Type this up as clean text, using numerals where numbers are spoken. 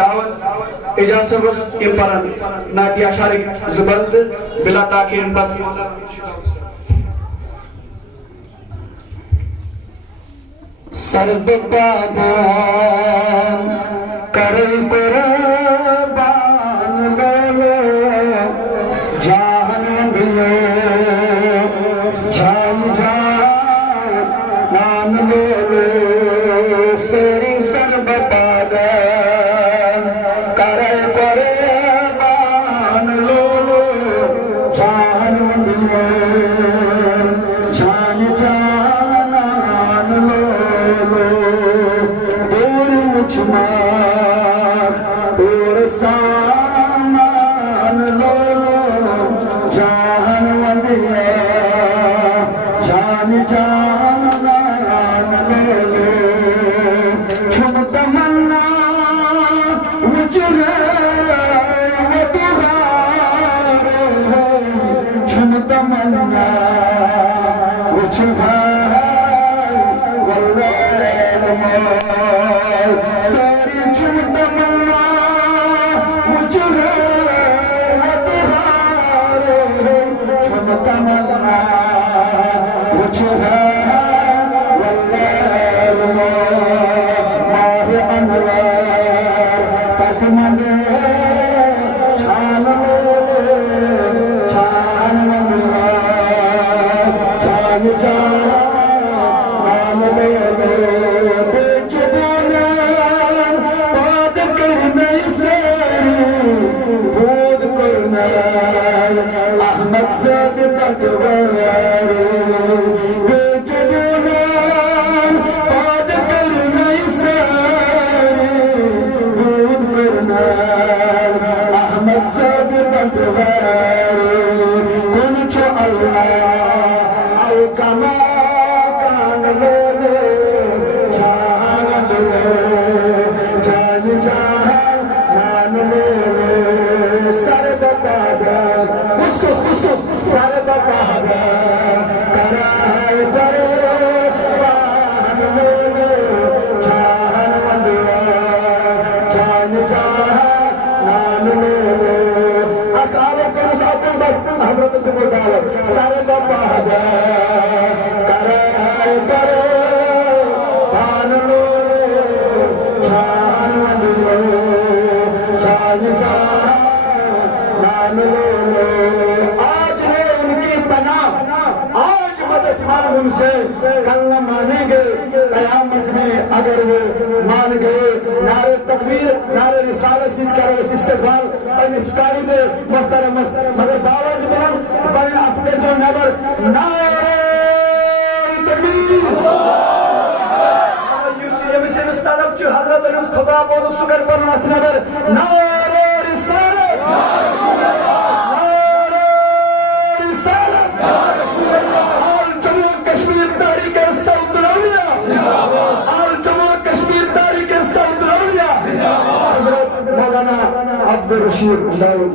दावत इजाजत ये परन नातिया शारिक जुबंद बिला ताखीर पद सर्व पादान कर कुर्बान लो जान दियो जान जान नाम लो सेरी सर्व पादान कर कुर्बान लो जान दियो जान जान लो और सामान लो जान वंदिया जान जान लो छुम तमन्ना उचरे छुम तमन्ना उचरे सारी छुम तमन्ना मुझे छुम तमन्ना मुझे माहे अनवर पतमने छान छान छान नाम अहमद साद पटवार बेचैन पाद करना दूध करना अहमद साद पटवार कौन छो अल्लाह अल कमा कान लो जान जान जान मान लो सारे बाबा सारे बाबा करार करे बाहन लो जान वंदिया जान जान नाम लो अकाल को साथ बस हजरत को डालो सारे बाबा करार करे बाहन लो जान वंदिया जान जान नाम लो उनसे कल न मानेंगे कयामत में अगर वो मान गए नारे तकबीर नारे रिसालत सिद्ध करो इस्तेकबाल और निस्कारी दे मोहतरम मगर बावज बुलंद बने अफके जो नबर नारे तकबीर ये मिसे मुस्तलब जो हजरत अली खुदा बोल सुगर पर नबर नारे रिसालत नारे रिसालत Abdurrashid Daud.